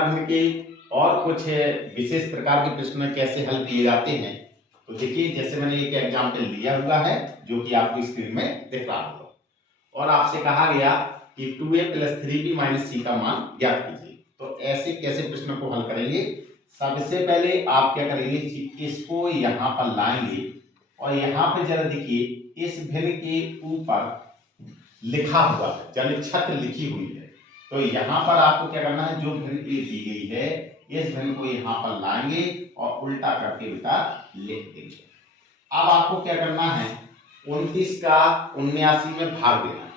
भिन्न के और कुछ विशेष प्रकार के प्रश्न कैसे हल किए जाते हैं, तो देखिए जैसे मैंने एक एग्जाम्पल लिया हुआ है जो कि आपको स्क्रीन में दिख रहा होगा और आपसे कहा गया कि 2a + 3b - c का मान ज्ञात कीजिए। तो ऐसे कैसे प्रश्न को हल करेंगे? सबसे पहले आप क्या करेंगे, इसको यहाँ पर लाएंगे और यहाँ पे जरा देखिए इस भिन्न के ऊपर लिखा हुआ है, यानी छत्र लिखी हुई है। तो यहाँ पर आपको क्या करना है, जो भिन्न ए दी गई है इस भिन्न को यहाँ पर लाएंगे और उल्टा करके बेटा लिख देंगे। अब आपको क्या करना है, 29 का 79 में भाग देना है।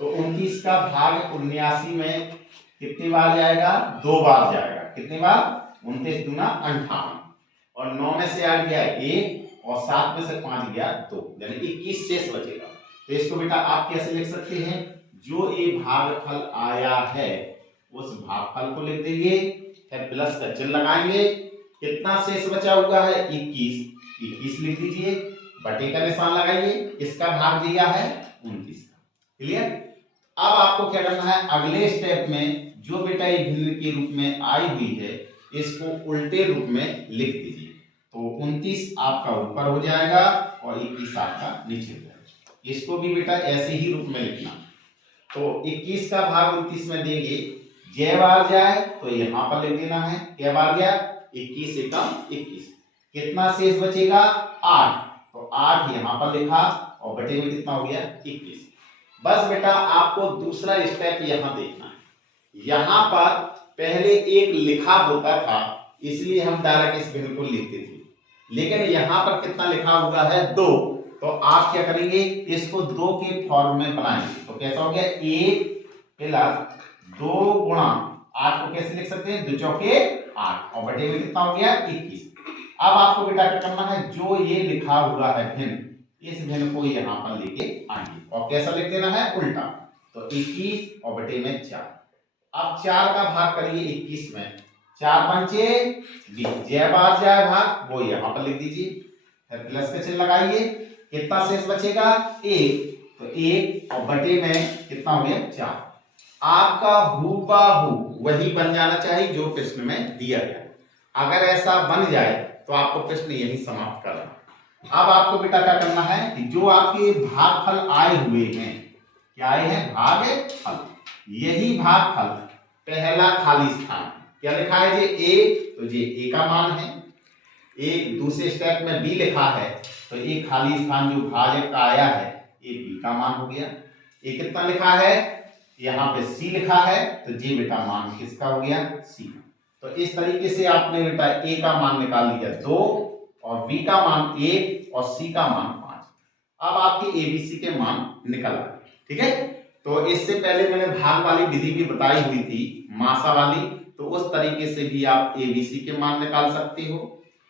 तो 29 का भाग 79 में कितनी बार जाएगा? 2 बार जाएगा। कितनी बार? 29 दूना 58 और 9 में से 8 गया 1 और 7 में से 5 गया 2, यानी 21 शेष बचेगा। तो इसको बेटा आप कैसे लिख सकते हैं, जो ये भागफल आया है उस भागफल को लिख देंगे, फिर प्लस का चिन्ह लगाएंगे। कितना शेष बचा हुआ है? 21 लिख दीजिए, बटे का निशान लगाइए, इसका भाग दिया है 29 का। क्लियर? अब आपको क्या करना है, अगले स्टेप में जो बेटा ये भिन्न के रूप में आई हुई है इसको उल्टे रूप में लिख दीजिए। तो 29 आपका ऊपर हो जाएगा और 21 आपका नीचे हो जाएगा। इसको भी बेटा ऐसे ही रूप में लिखना। तो 21 का भाग 29 में देंगे, जय बार जाए तो यहाँ पर लिख देना है। क्या बार गया? 21 एकम 21। कितना शेष बचेगा? 8। तो 8 यहाँ पर लिखा और बटे में कितना हो गया? 21। बस बेटा आपको दूसरा स्टेप यहाँ देखना है। यहाँ पर पहले एक लिखा होता था इसलिए हम डायरेक्ट इस भिन्न को लिखते थे, लेकिन यहाँ पर कितना लिखा हुआ है? 2। तो आप क्या करेंगे, इसको 2 के फॉर्म में बनाएंगे। तो कैसा हो गया? 1 + 2 गुणा 8 को कैसे लिख सकते हैं? 2 चौके 8 और बटे में कितना हो गया? 21। अब आपको बेटा क्या करना है, जो ये लिखा हुआ है भिन्न, इस भिन्न को यहाँ पर लेके आएंगे और कैसा लिख देना है? उल्टा। तो 21 और बटे में 4। अब 4 का भाग करिए 21 में, 4 पंचे 20, जय बार जाए भाग वो यहाँ पर लिख दीजिए, फिर प्लस का चिन्ह लगाइए। कितना शेष बचेगा? 1। तो 1 और बटे में कितना हो गया? 4। आपका हूबहू वही बन जाना चाहिए जो प्रश्न में दिया गया। अगर ऐसा बन जाए तो आपको प्रश्न यही समाप्त करना। अब आपको बेटा क्या करना है कि जो आपके भागफल आए हुए हैं, क्या आए हैं? भागफल। यही भागफल पहला खाली स्थान, क्या लिखा है? जे ए, तो जे ए का मान है। एक दूसरे स्टेप में बी लिखा है तो एक खाली स्थान जो भाजक का आया है ये बी का मान हो गया। ये कितना लिखा है? यहाँ पे सी लिखा है तो जे बेटा मान किसका हो गया? सी का। तो इस तरीके से आपने बेटा ए का मान निकाल लिया 2 और बी का मान 1 और सी का मान 5। अब आपके एबीसी के मान निकल आए। ठीक है, तो इससे पहले मैंने भाग वाली विधि भी बताई हुई थी, मासा वाली, तो उस तरीके से भी आप एबीसी के मान निकाल सकते हो।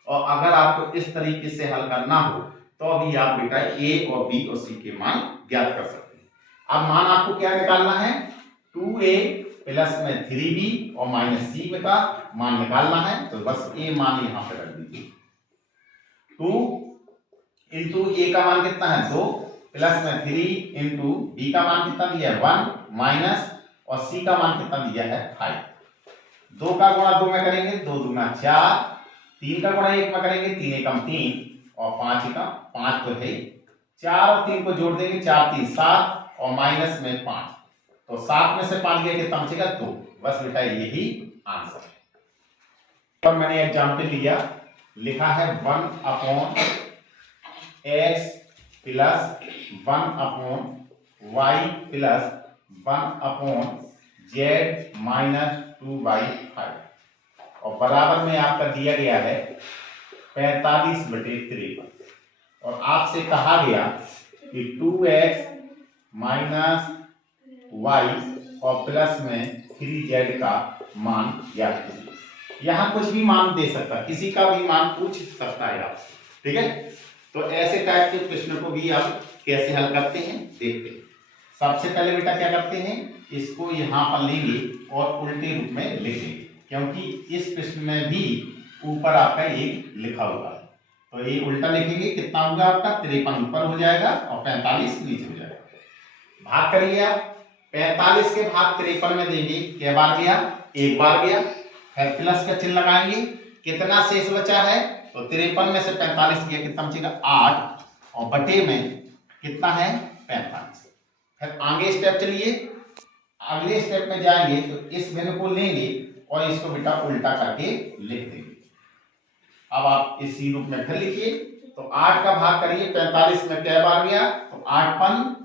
और अगर आपको इस तरीके से हल करना हो तो अभी आप बेटा ए और बी और सी के मान ज्ञात कर सकते हैं। अब मान आपको क्या निकालना है? 2a प्लस में 3b और माइनस c का मान निकालना है। तो बस ए मान यहाँ पे रख दीजिए। 2 इंटू ए का मान कितना है? 2 प्लस में 3 इंटू बी का मान कितना दिया है? 1 माइनस और सी का मान कितना दिया है? 5। 2 का गुणा 2 में करेंगे, 2 दूना 4, 3 का गुणा 1 में करेंगे, 3 एकम 3 और 5 एकम 5 तो है। 4 और 3 को जोड़ देंगे, 4 3 7 और माइनस में 5, तो 7 में से 5 गया कितना बचेगा? 2। बस बेटा यही आंसर है। और मैंने एग्जाम्पल लिया, लिखा है 1/x plus 1/y plus 1/z minus 2/5 और बराबर में आपका दिया गया है 45/53 और आपसे कहा गया कि 2x माइनस y और प्लस में 3z का मान ज्ञात कीजिए। यहाँ कुछ भी मान दे सकता है, किसी का भी मान पूछ सकता है आपसे। ठीक है, तो ऐसे टाइप के प्रश्न को भी आप कैसे हल करते हैं देखते हैं। सबसे पहले बेटा क्या करते हैं, इसको यहाँ पर लेंगे और उल्टे रूप में लिखेंगे, क्योंकि इस प्रश्न में भी ऊपर आपका एक लिखा हुआ है। तो ये उल्टा लिखेंगे, कितना होगा आपका? 53 ऊपर हो जाएगा और 45 नीचे हो जाएगा। भाग करिए आप, 45 के भाग 53 में देंगे, क्या बार गया? 1 बार गया। फिर प्लस का चिन्ह लगाएंगे, कितना शेष बचा है, तो 53 में से 45 गया, कितना बचेगा 8, और बटे में कितना है 45। फिर आगे स्टेप चलिए, अगले स्टेप में जाएंगे तो इस भिन्न को लेंगे और इसको बेटा उल्टा करके लिख देंगे। अब आप इसी रूप में फिर लिखिए, तो 8 का भाग करिए 45 में कै बार गया, तो 8 ×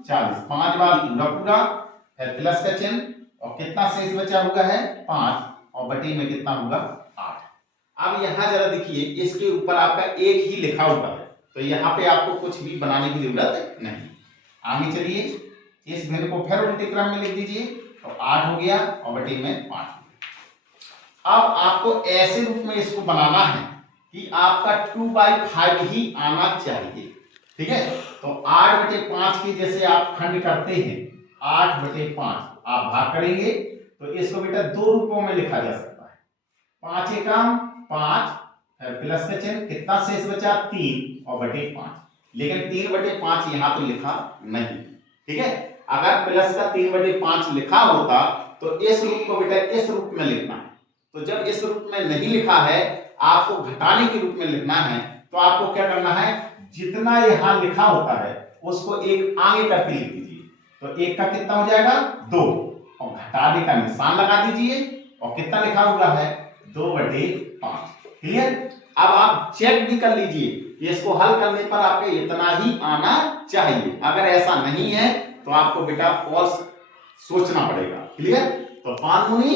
40, 5 बार पूरा पूरा, फिर प्लस का चिन्ह, और कितना शेष बचा हुआ है 5, और बटी में कितना होगा 8। अब यहां जरा देखिए, इसके ऊपर आपका एक ही लिखा हुआ है, तो यहाँ पे आपको कुछ भी बनाने की जरूरत नहीं। आगे चलिए, इस भिन्न को फिर उल्टे क्रम में लिख दीजिए, तो 8 हो गया और बटी में 5। अब आपको ऐसे रूप में इसको बनाना है कि आपका 2/5 ही आना चाहिए, ठीक है। तो 8/5 की जैसे आप खंड करते हैं, 8/5 आप भाग करेंगे तो इसको बेटा दो रूपों में लिखा जा सकता है, 5 एकम 5, प्लस का चिन्ह, कितना शेष बचा 3 और बटे 5, लेकिन 3/5 यहाँ तो लिखा नहीं, ठीक है। अगर प्लस का 3/5 लिखा होता तो इस रूप को बेटा इस रूप में लिखना है, तो जब इस रूप में नहीं लिखा है, आपको घटाने के रूप में लिखना है, तो आपको क्या करना है, जितना यहां लिखा होता है उसको एक आगे करके लिख दीजिए, तो एक का कितना हो जाएगा 2, और घटाने का निशान लगा दीजिए, और कितना लिखा हुआ है 2/5। क्लियर। अब आप चेक भी कर लीजिए, इसको हल करने पर आपके इतना ही आना चाहिए, अगर ऐसा नहीं है तो आपको बेटा और सोचना पड़ेगा। क्लियर। तो 5 दूनी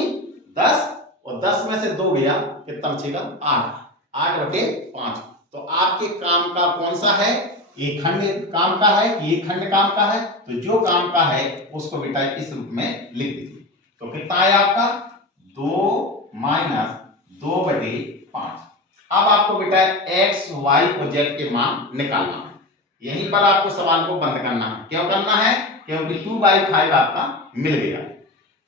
10, और 10 में से 2 गया, कितना बचेगा 8/5। तो आपके काम का कौन सा है, एक खंड काम का है कि एक खंड काम का है, तो जो काम का है उसको बेटा इस रूप में लिख दीजिए। तो कितना आया आपका 2 - 2/5। अब आपको बेटा x, y और z के मान निकालना है, यहीं पर आपको सवाल को बंद करना है। क्यों करना है, क्योंकि 2/5 आपका मिल गया।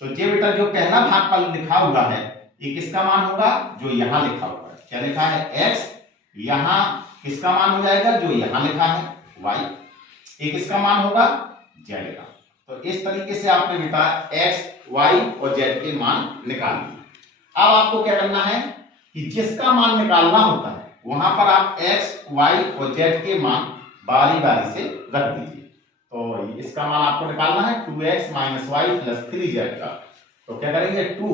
तो ये बेटा जो पहला भाग पर लिखा हुआ है, ये किसका मान होगा, जो यहां लिखा हुआ है, क्या लिखा है x, यहां किसका मान हो जाएगा, जो यहां लिखा है y, ये किसका मान होगा z का। तो इस तरीके से आपने बेटा x, y और z के मान निकाल दिए। अब आपको क्या करना है कि जिसका मान निकालना होता है वहां पर आप x, y और z के मान बारी बारी से रख दीजिए। तो इसका मान आपको निकालना है 2x - y + 3z का। तो क्या करेंगे 2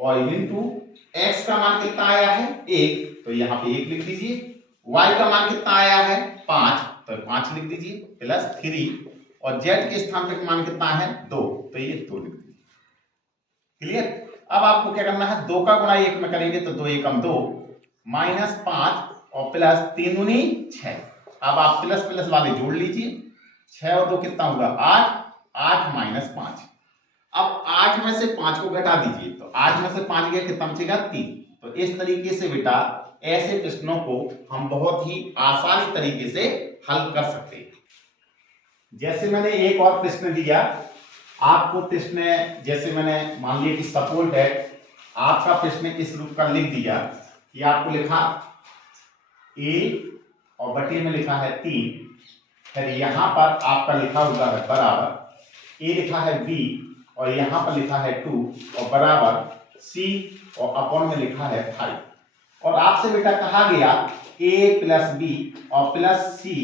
और इंटू x का मान कितना आया है 1, तो यहाँ पे 1 लिख दीजिए, y का मान कितना आया है 5, तो 5 लिख दीजिए, प्लस 3, और z के स्थान पे मान कितना है 2, तो ये 2 लिख दीजिए। क्लियर। अब आपको क्या करना है, 2 का गुणा 1 में करेंगे तो 2 एकम 2, -5 और प्लस 3 दूनी 6। अब आप प्लस प्लस वाले जोड़ लीजिए, 6 और 2 कितना होगा 8, 8 - 5। अब 8 में से 5 को घटा दीजिए, तो 8 में से 5 गया, कितना बचेगा 3। तो इस तरीके से बेटा ऐसे प्रश्नों को हम बहुत ही आसानी तरीके से हल कर सकते हैं। जैसे मैंने एक और प्रश्न दिया आपको, प्रश्न जैसे मैंने मान लिया कि सपोर्ट है, आपका प्रश्न इस रूप का लिख दिया कि आपको लिखा a और बटे में लिखा है 3, फिर यहां पर आपका लिखा हुआ है बराबर, a लिखा है b और यहां पर लिखा है 2 और बराबर c और अपॉन में लिखा है 5, और आपसे बेटा कहा गया a + b और प्लस c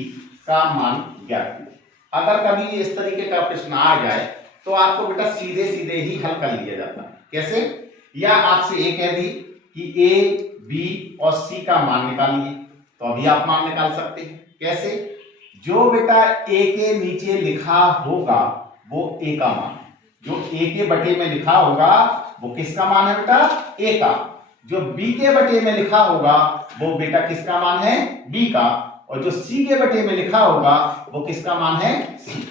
का मान ज्ञात कीजिए। अगर कभी इस तरीके का प्रश्न आ जाए तो आपको बेटा सीधे सीधे ही हल कर लिया जाता है। कैसे, या आपसे ये कह दी कि a, b और c का मान निकालिए, तो अभी आप मान निकाल सकते हैं। कैसे, जो बेटा a के नीचे लिखा होगा वो a का मान है, जो a के बटे में लिखा होगा वो किसका मान है बेटा a का, जो b के बटे में लिखा होगा वो बेटा किसका मान है b का, और जो c के बटे में लिखा होगा वो किसका मान है c।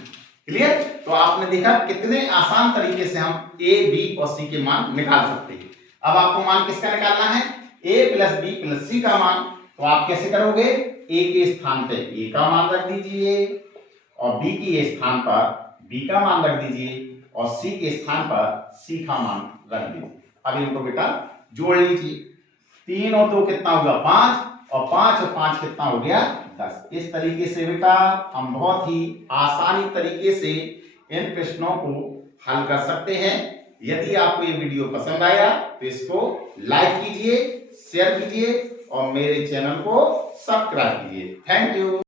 क्लियर। तो आपने देखा कितने आसान तरीके से हम a, b और c के मान निकाल सकते हैं। अब आपको मान किसका निकालना है, a + b + c का मान। तो आप कैसे करोगे, a के स्थान पे a का मान रख दीजिए और b के स्थान पर b का मान रख दीजिए और c के स्थान पर c का मान रख दीजिए। अब इनको बेटा जोड़ लीजिए, 3 और 2 कितना होगा 5, और 5 और 5 कितना हो गया 10। इस तरीके से बेटा हम बहुत ही आसानी तरीके से इन प्रश्नों को हल कर सकते हैं। यदि आपको ये वीडियो पसंद आया तो इसको लाइक कीजिए, शेयर कीजिए और मेरे चैनल को सब्सक्राइब कीजिए। Thank you.